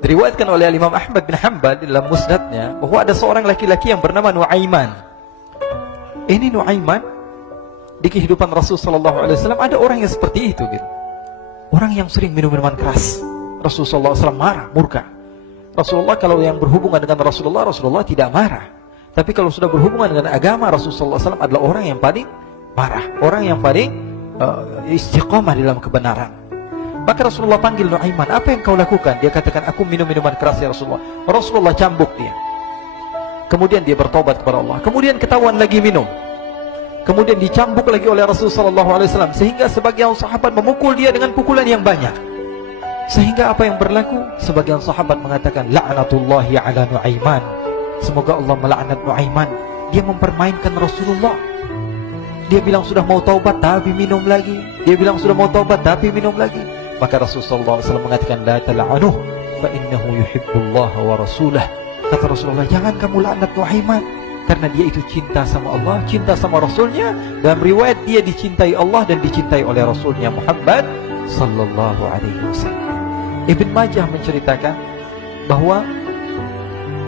Diriwayatkan oleh Imam Ahmad bin Hanbal dalam musnadnya bahwa ada seorang laki-laki yang bernama Nuaiman. Ini Nuaiman, di kehidupan Rasulullah SAW ada orang yang seperti itu gitu. Orang yang sering minum minuman keras. Rasulullah SAW marah, murka. Rasulullah kalau yang berhubungan dengan Rasulullah tidak marah. Tapi kalau sudah berhubungan dengan agama, Rasulullah SAW adalah orang yang paling marah, orang yang paling istiqomah dalam kebenaran. Maka Rasulullah panggil Nuaiman, apa yang kau lakukan? Dia katakan, aku minum minuman keras ya Rasulullah. Rasulullah cambuk dia. Kemudian dia bertobat kepada Allah. Kemudian ketahuan lagi minum. Kemudian dicambuk lagi oleh Rasulullah SAW, sehingga sebagian sahabat memukul dia dengan pukulan yang banyak. Sehingga apa yang berlaku? Sebagian sahabat mengatakan, la'natullahi ala Nuaiman. Semoga Allah melaknat Nuaiman. Dia mempermainkan Rasulullah. Dia bilang sudah mau taubat tapi minum lagi. Dia bilang sudah mau taubat tapi minum lagi. Maka Rasulullah SAW mengatakan, la tal'anuh fa innahu yuhibbullah wa rasulah. Kata Rasulullah, jangan kamu laknat Nuaiman, karena dia itu cinta sama Allah, cinta sama Rasulnya. Dalam riwayat dia dicintai Allah dan dicintai oleh Rasulnya Muhammad sallallahu alaihi wasallam. Ibn Majah menceritakan bahwa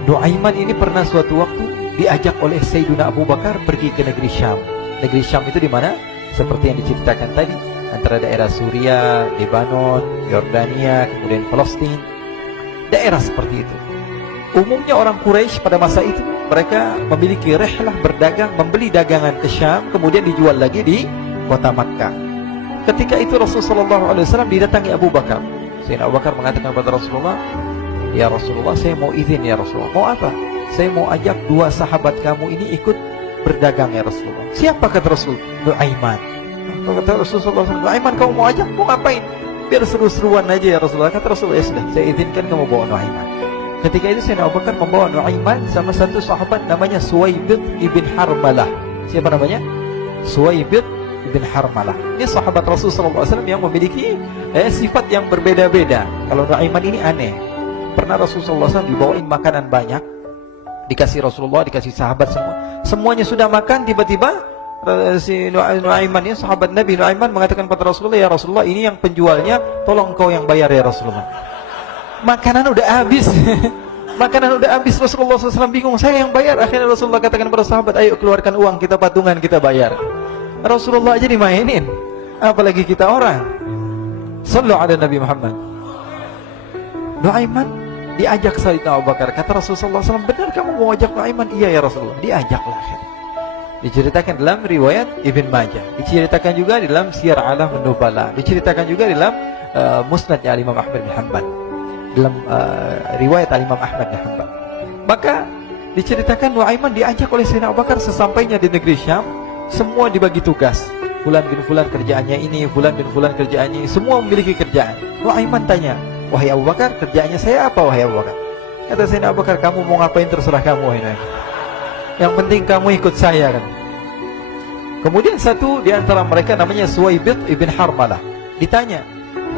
Nuaiman ini pernah suatu waktu diajak oleh Sayyidina Abu Bakar pergi ke negeri Syam. Negeri Syam itu di mana? Seperti yang diceritakan tadi, antara daerah Suriah, Lebanon, Yordania, kemudian Palestina. Daerah seperti itu. Umumnya orang Quraisy pada masa itu mereka memiliki rihlah berdagang, membeli dagangan ke Syam, kemudian dijual lagi di kota Makkah. Ketika itu Rasulullah SAW didatangi Abu Bakar. Sayyidina Abu Bakar mengatakan kepada Rasulullah, ya Rasulullah, saya mau izin ya Rasulullah. Mau apa? Saya mau ajak dua sahabat kamu ini ikut berdagang ya Rasulullah. Siapa kata Rasul? Nuaiman. Kata Rasulullah, Nuaiman kamu mau ajak? Mau ngapain? Biar seru-seruan aja ya Rasulullah. Kata Rasulullah, ya sudah, saya izinkan kamu bawa Nuaiman. Ketika itu Sayyidina Abu Bakar membawa Nuaiman sama satu sahabat namanya Suwaibid ibn Harmalah. Siapa namanya? Suwaibid ibn Harmalah. Ini sahabat Rasulullah SAW yang memiliki sifat yang berbeda-beda. Kalau Nuaiman ini aneh. Pernah Rasulullah SAW dibawain makanan banyak, dikasih Rasulullah, dikasih sahabat semua. Semuanya sudah makan, tiba-tiba si Nuaiman ini, sahabat Nabi Nuaiman mengatakan kepada Rasulullah, ya Rasulullah, ini yang penjualnya, tolong kau yang bayar ya Rasulullah. Makanan udah habis. Makanan udah habis. Rasulullah SAW bingung, saya yang bayar. Akhirnya Rasulullah katakan kepada sahabat, ayo keluarkan uang, kita patungan, kita bayar. Rasulullah aja dimainin, apalagi kita orang. Sallu ala Nabi Muhammad. Nuaiman diajak Sayyidina Abu Bakar. Kata Rasulullah SAW, benar kamu mau ajak Nuaiman? Iya ya Rasulullah. Diajaklah. Diceritakan dalam riwayat Ibn Majah, diceritakan juga dalam Siyar A'lam An-Nubala, diceritakan juga dalam musnadnya Imam Ahmad bin Hanbal, dalam riwayat Imam Ahmad bin Hanbal. Maka diceritakan Nuaiman diajak oleh Sayyidina Abu Bakar. Sesampainya di negeri Syam, semua dibagi tugas. Fulan bin Fulan kerjaannya ini, Fulan bin Fulan kerjaannya ini, semua memiliki kerjaan. Nuaiman tanya, wahai Abu Bakar, kerjaannya saya apa wahai Abu Bakar? Kata Sayyidina Abu Bakar, kamu mau ngapain terserah kamu wahai Nuaiman. Yang penting kamu ikut saya kan. Kemudian satu di antara mereka namanya Suwaibid ibn Harmalah ditanya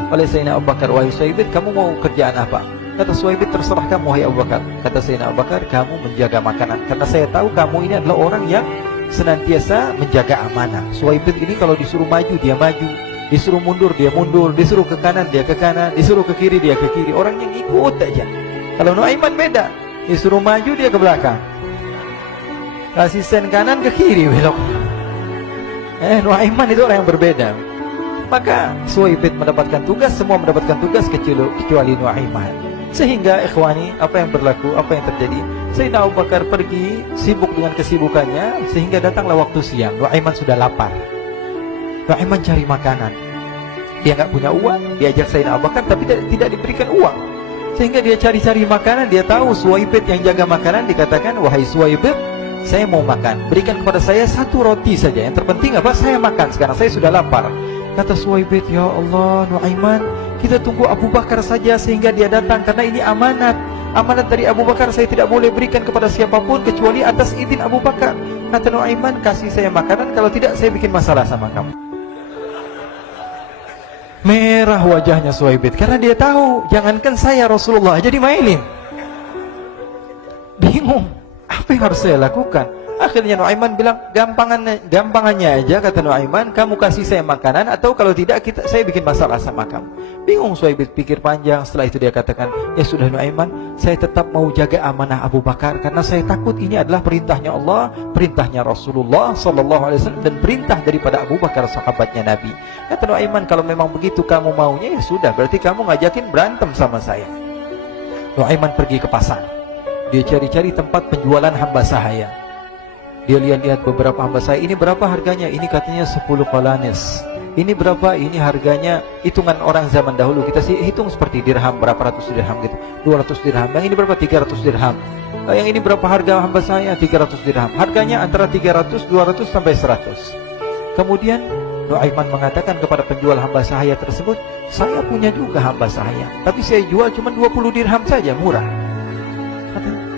oleh Sayyidina Abu Bakar, wahai Suwaibid, kamu mau kerjaan apa? Kata Suwaibid, terserah kamu wahai Abu Bakar. Kata Sayyidina Abu Bakar, kamu menjaga makanan, karena saya tahu kamu ini adalah orang yang senantiasa menjaga amanah. Suwaibid ini kalau disuruh maju dia maju, disuruh mundur dia mundur, disuruh ke kanan dia ke kanan, disuruh ke kiri dia ke kiri. Orang yang ikut aja. Kalau Nuaiman beda, disuruh maju dia ke belakang, kasih sen kanan ke kiri belok. Nuaiman itu orang yang berbeda. Maka Suwaibid mendapatkan tugas, semua mendapatkan tugas kecuali Nuaiman. Sehingga ikhwani, apa yang berlaku, apa yang terjadi? Sayyidina Abu Bakar pergi sibuk dengan kesibukannya, sehingga datanglah waktu siang. Nuaiman sudah lapar. Nuaiman cari makanan. Dia nggak punya uang, diajak Sayyidina Abu Bakar tapi tidak diberikan uang. Sehingga dia cari-cari makanan. Dia tahu Suwaibid yang jaga makanan. Dikatakan, wahai Suwaibid, saya mau makan, berikan kepada saya satu roti saja. Yang terpenting apa? Saya makan sekarang, saya sudah lapar. Kata Suwaibid, ya Allah Nuaiman, kita tunggu Abu Bakar saja sehingga dia datang, karena ini amanat. Amanat dari Abu Bakar, saya tidak boleh berikan kepada siapapun kecuali atas izin Abu Bakar. Kata Nuaiman, kasih saya makanan, kalau tidak saya bikin masalah sama kamu. Merah wajahnya Suwaibid, karena dia tahu, jangankan saya, Rasulullah jadi mainin. Bingung, apa yang harus saya lakukan? Akhirnya Nuaiman bilang, gampangannya aja, kata Nuaiman, kamu kasih saya makanan, atau kalau tidak saya bikin masalah sama kamu. Bingung Suhaib pikir panjang. Setelah itu dia katakan, ya sudah Nuaiman, saya tetap mau jaga amanah Abu Bakar, karena saya takut ini adalah perintahnya Allah, perintahnya Rasulullah SAW, dan perintah daripada Abu Bakar, sahabatnya Nabi. Kata Nuaiman, kalau memang begitu kamu maunya, ya sudah, berarti kamu ngajakin berantem sama saya. Nuaiman pergi ke pasar. Dia cari-cari tempat penjualan hamba sahaya. Dia lihat-lihat beberapa hamba sahaya. Ini berapa harganya? Ini katanya 10 qalanis. Ini berapa? Ini harganya, hitungan orang zaman dahulu. Kita sih hitung seperti dirham, berapa ratus dirham gitu. 200 dirham. Yang ini berapa? 300 dirham. Yang ini berapa harga hamba sahaya? 300 dirham. Harganya antara 300, 200 sampai 100. Kemudian Nuaiman mengatakan kepada penjual hamba sahaya tersebut, saya punya juga hamba sahaya, tapi saya jual cuma 20 dirham saja, murah.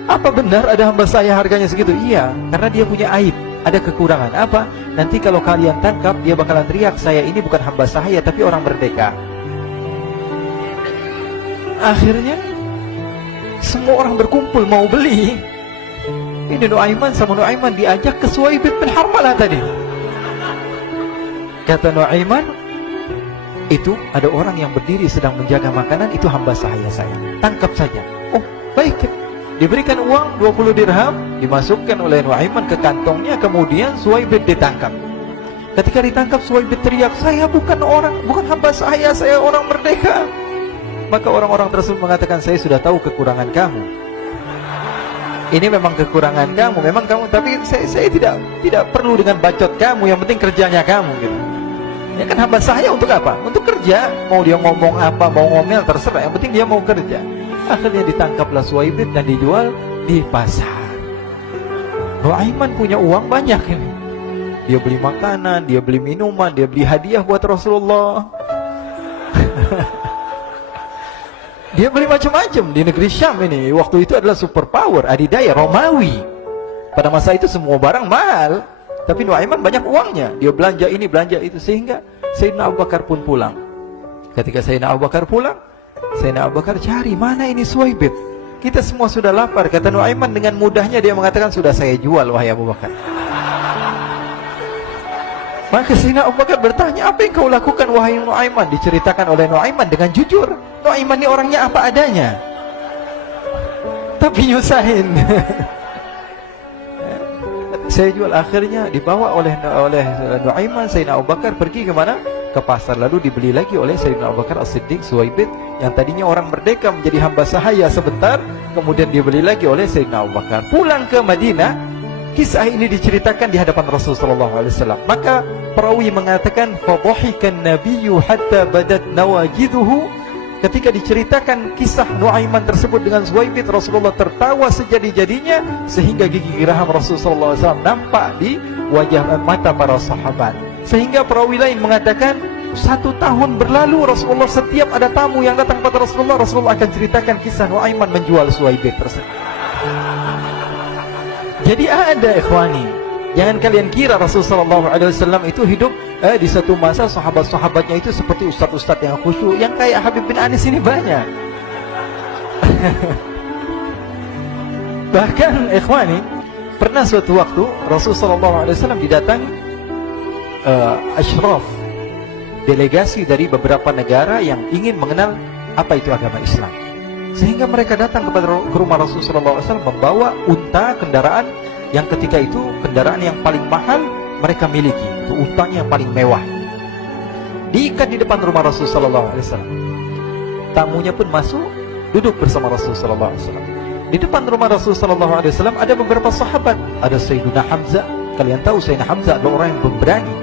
Apa benar ada hamba saya harganya segitu? Iya, karena dia punya aib, ada kekurangan. Apa? Nanti kalau kalian tangkap, dia bakalan teriak, saya ini bukan hamba sahaya, tapi orang merdeka. Akhirnya semua orang berkumpul mau beli. Ini Nuaiman sama Nuaiman diajak ke Suhaib bin Harmalah tadi. Kata Nuaiman, itu ada orang yang berdiri sedang menjaga makanan, itu hamba sahaya saya, tangkap saja. Oh, baik. Diberikan uang 20 dirham, dimasukkan oleh Nuaiman ke kantongnya, kemudian Suhaib ditangkap. Ketika ditangkap, Suhaib teriak, saya bukan hamba saya orang merdeka. Maka orang-orang tersebut mengatakan, saya sudah tahu kekurangan kamu. Ini memang kekurangan kamu, memang kamu, tapi saya tidak perlu dengan bacot kamu, yang penting kerjanya kamu gitu. Ya kan hamba saya untuk apa? Untuk kerja. Mau dia ngomong apa, mau ngomel, terserah, yang penting dia mau kerja. Akhirnya ditangkaplah Suhaib dan dijual di pasar. Nuaiman punya uang banyak ini. Dia beli makanan, dia beli minuman, dia beli hadiah buat Rasulullah. Dia beli macam-macam di negeri Syam ini. Waktu itu adalah superpower, adidaya, Romawi. Pada masa itu semua barang mahal, tapi Nuaiman banyak uangnya. Dia belanja ini, belanja itu, sehingga Sayyidina Abu Bakar pun pulang. Ketika Sayyidina Abu Bakar pulang, Sayyidina Abu Bakar cari, mana ini Suhaib? Kita semua sudah lapar. Kata Nuaiman dengan mudahnya dia mengatakan, sudah saya jual wahai Abu Bakar. Maka Sayyidina Abu Bakar bertanya, apa yang kau lakukan wahai Nuaiman? Diceritakan oleh Nuaiman dengan jujur. Nuaiman ini orangnya apa adanya, tapi nyusahin. Saya jual. Akhirnya dibawa oleh Nuaiman, Sayyidina Abu Bakar pergi kemana? Ke pasar, lalu dibeli lagi oleh Sayyidina Abu Bakar As-Siddiq. Suhaib yang tadinya orang merdeka menjadi hamba sahaya sebentar, kemudian dibeli lagi oleh Sayyidina Abu Bakar. Pulang ke Madinah, kisah ini diceritakan di hadapan Rasulullah SAW. Maka perawi mengatakan, fadhahikan nabiyyu hatta badat nawajiduhu. Ketika diceritakan kisah Nuaiman tersebut dengan Suhaib, Rasulullah tertawa sejadi-jadinya, sehingga gigi geraham Rasulullah SAW nampak di wajah mata para sahabat. Sehingga perawi lain mengatakan, 1 tahun berlalu Rasulullah, setiap ada tamu yang datang pada Rasulullah akan ceritakan kisah Nuaiman menjual Suhaib tersebut. Jadi ada ikhwani, jangan kalian kira Rasulullah SAW itu hidup di satu masa sahabat-sahabatnya itu seperti ustadz-ustadz yang khusyuk, yang kayak Habib bin Anis ini banyak. Bahkan ikhwani, pernah suatu waktu Rasulullah SAW didatangi asyraf, delegasi dari beberapa negara yang ingin mengenal apa itu agama Islam. Sehingga mereka datang ke rumah Rasulullah SAW membawa unta, kendaraan yang ketika itu kendaraan yang paling mahal mereka miliki, itu untanya yang paling mewah. Diikat di depan rumah Rasulullah SAW. Tamunya pun masuk, duduk bersama Rasulullah SAW. Di depan rumah Rasulullah SAW ada beberapa sahabat. Ada Sayyidina Hamzah. Kalian tahu Sayyidina Hamzah adalah orang yang pemberani.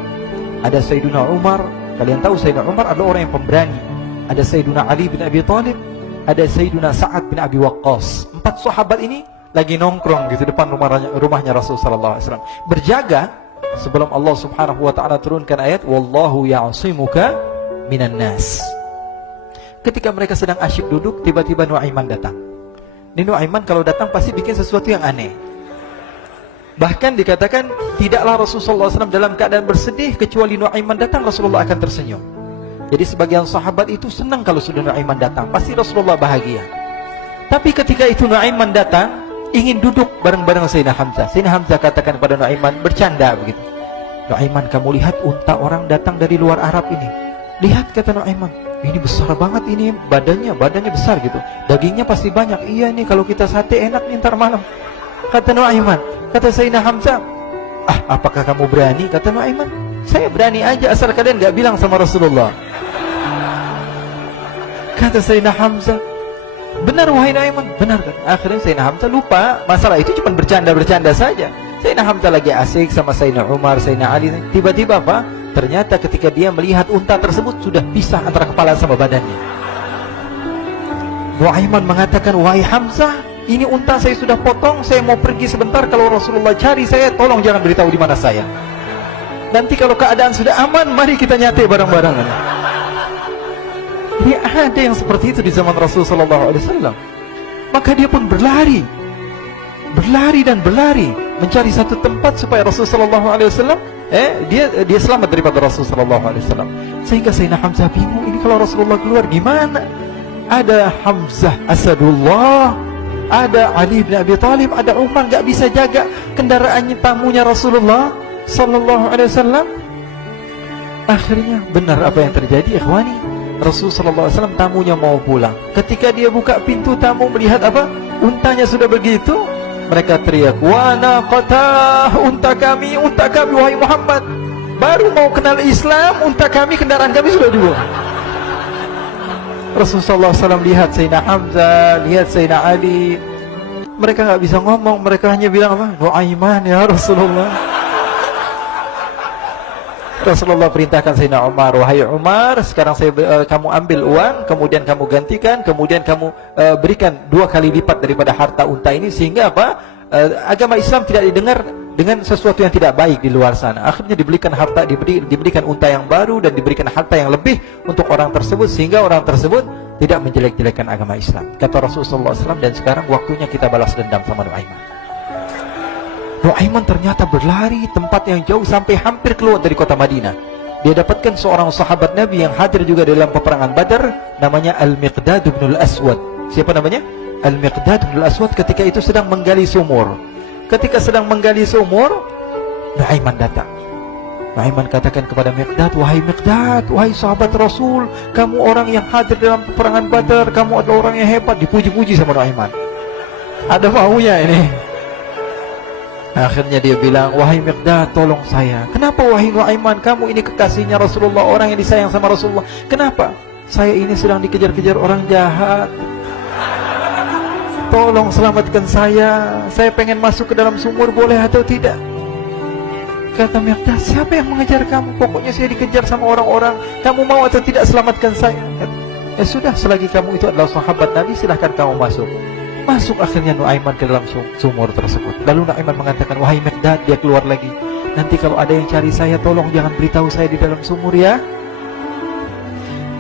Ada Sayyidina Umar. Kalian tahu Sayyidina Umar adalah orang yang pemberani. Ada Sayyidina Ali bin Abi Thalib. Ada Sayyidina Sa'ad bin Abi Waqqas. 4 sahabat ini lagi nongkrong di depan rumahnya Rasulullah SAW, berjaga sebelum Allah Subhanahu wa taala turunkan ayat wallahu ya'simuka minan nas. Ketika mereka sedang asyik duduk, tiba-tiba Nuaiman datang. Ini Nuaiman kalau datang pasti bikin sesuatu yang aneh. Bahkan dikatakan tidaklah Rasulullah SAW dalam keadaan bersedih, kecuali Nuaiman datang Rasulullah akan tersenyum. Jadi sebagian sahabat itu senang kalau sudah Nuaiman datang, pasti Rasulullah bahagia. Tapi ketika itu Nuaiman datang, ingin duduk bareng-bareng Sayyidina Hamzah. Sayyidina Hamzah katakan kepada Nuaiman, bercanda begitu. Nuaiman, kamu lihat unta orang datang dari luar Arab ini. Lihat, kata Nuaiman, ini besar banget ini, badannya besar gitu. Dagingnya pasti banyak. Iya, ini kalau kita sate enak nih ntar malam. Kata Nuaiman. Kata Sayyidina Hamzah, apakah kamu berani? Kata Nuaiman, saya berani aja asal kalian gak bilang sama Rasulullah. Kata Sayyidina Hamzah, benar wahai Nuaiman, benar kan? Akhirnya Sayyidina Hamzah lupa masalah itu, cuma bercanda-bercanda saja. Sayyidina Hamzah lagi asik sama Sayyidina Umar, Sayyidina Ali. Tiba-tiba apa? Ternyata ketika dia melihat unta tersebut sudah pisah antara kepala sama badannya. Nuaiman mengatakan, wahai Hamzah, ini unta saya sudah potong, saya mau pergi sebentar. Kalau Rasulullah cari saya, tolong jangan beritahu di mana saya. Nanti kalau keadaan sudah aman, mari kita nyate bareng-barengan. Jadi ada yang seperti itu di zaman Rasulullah SAW. Maka dia pun berlari dan berlari mencari satu tempat supaya Rasulullah SAW dia selamat daripada Rasulullah SAW. Sehingga Sayyidina Hamzah bingung, ini kalau Rasulullah keluar gimana? Ada Hamzah Asadullah, ada Ali bin Abi Thalib, ada Umar, gak bisa jaga kendaraannya, tamunya Rasulullah SAW. Akhirnya benar apa yang terjadi, ikhwani. Rasulullah SAW tamunya mau pulang. Ketika dia buka pintu tamu melihat apa? Untanya sudah begitu. Mereka teriak, wa naqatah, unta kami wahai Muhammad. Baru mau kenal Islam, unta kami, kendaraan kami sudah dibawa. Rasulullah SAW lihat Sayyidina Hamzah, lihat Sayyidina Ali. Mereka gak bisa ngomong, mereka hanya bilang apa? Nuaiman ya Rasulullah. Rasulullah perintahkan Sayyidina Umar, wahai Umar, sekarang kamu ambil uang, kemudian kamu gantikan, kemudian kamu berikan 2 kali lipat daripada harta unta ini, sehingga apa? Agama Islam tidak didengar dengan sesuatu yang tidak baik di luar sana. Akhirnya diberikan harta, diberikan unta yang baru dan diberikan harta yang lebih untuk orang tersebut, sehingga orang tersebut tidak menjelek-jelekan agama Islam. Kata Rasulullah SAW, dan sekarang waktunya kita balas dendam sama Nuaiman. Nuaiman ternyata berlari tempat yang jauh sampai hampir keluar dari kota Madinah. Dia dapatkan seorang sahabat Nabi yang hadir juga dalam peperangan Badar, namanya Al-Miqdad bin Al-Aswad. Siapa namanya? Al-Miqdad bin Al-Aswad ketika itu sedang menggali sumur. Ketika sedang menggali sumur, Nuaiman datang. Nuaiman katakan kepada Miqdad, wahai Miqdad, wahai sahabat Rasul, kamu orang yang hadir dalam peperangan Badar, kamu adalah orang yang hebat. Dipuji-puji sama Nuaiman. Ada maunya ini. Akhirnya dia bilang, wahai Miqdad, tolong saya. Kenapa wahai Nuaiman, kamu ini kekasihnya Rasulullah, orang yang disayang sama Rasulullah. Kenapa? Saya ini sedang dikejar-kejar orang jahat. Tolong selamatkan saya. Saya pengen masuk ke dalam sumur, boleh atau tidak? Kata Miqdad, siapa yang mengejar kamu? Pokoknya saya dikejar sama orang-orang. Kamu mau atau tidak selamatkan saya? Ya sudah, selagi kamu itu adalah sahabat Nabi, silahkan kamu masuk. Masuk akhirnya Nuaiman ke dalam sumur tersebut. Lalu Nuaiman mengatakan, wahai Miqdad, dia keluar lagi. Nanti kalau ada yang cari saya, tolong jangan beritahu saya di dalam sumur ya.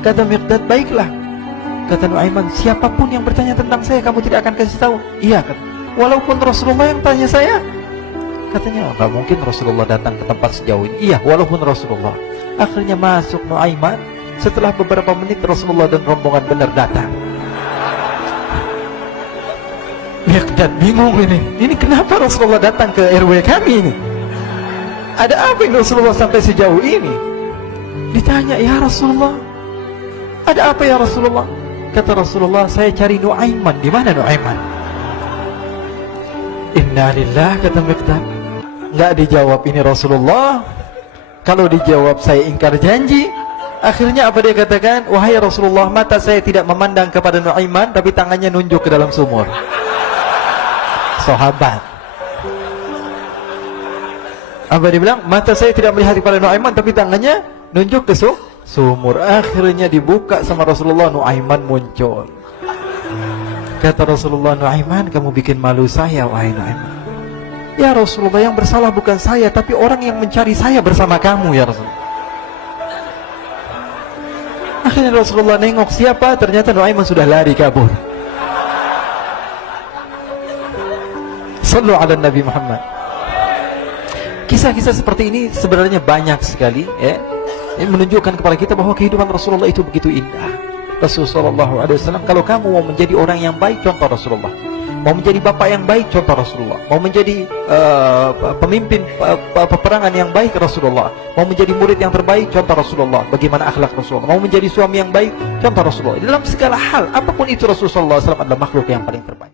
Kata Miqdad, baiklah. Kata Nuaiman, siapapun yang bertanya tentang saya, kamu tidak akan kasih tahu. Iya kan? Walaupun Rasulullah yang tanya saya. Katanya, enggak mungkin Rasulullah datang ke tempat sejauh ini. Iya, walaupun Rasulullah. Akhirnya masuk Nuaiman. Setelah beberapa menit Rasulullah dan rombongan benar datang. Miqdad bingung ini. Ini kenapa Rasulullah datang ke RW kami ini? Ada apa yang Rasulullah sampai sejauh ini? Ditanya, ya Rasulullah, ada apa ya Rasulullah? Kata Rasulullah, saya cari Nuaiman. Di mana Nuaiman? Inna lillah, kata Miqdad. Nggak dijawab ini Rasulullah. Kalau dijawab saya ingkar janji. Akhirnya apa dia katakan? Wahai Rasulullah, mata saya tidak memandang kepada Nuaiman, tapi tangannya nunjuk ke dalam sumur. Sahabat. Apa dia bilang? Mata saya tidak melihat kepada Nuaiman, tapi tangannya nunjuk ke sumur. Akhirnya dibuka sama Rasulullah, Nuaiman muncul. Kata Rasulullah, Nuaiman, kamu bikin malu saya, wahai Nuaiman. Ya Rasulullah, yang bersalah bukan saya, tapi orang yang mencari saya bersama kamu, ya Rasulullah. Akhirnya Rasulullah nengok siapa, ternyata Nuaiman sudah lari kabur. Sallu ala Nabi Muhammad. Kisah-kisah seperti ini sebenarnya banyak sekali, ya. Ini menunjukkan kepada kita bahwa kehidupan Rasulullah itu begitu indah. Rasulullah SAW, kalau kamu mau menjadi orang yang baik, contoh Rasulullah. Mau menjadi bapak yang baik, contoh Rasulullah. Mau menjadi pemimpin peperangan yang baik, Rasulullah. Mau menjadi murid yang terbaik, contoh Rasulullah. Bagaimana akhlak Rasulullah. Mau menjadi suami yang baik, contoh Rasulullah. Dalam segala hal, apapun itu, Rasulullah SAW adalah makhluk yang paling terbaik.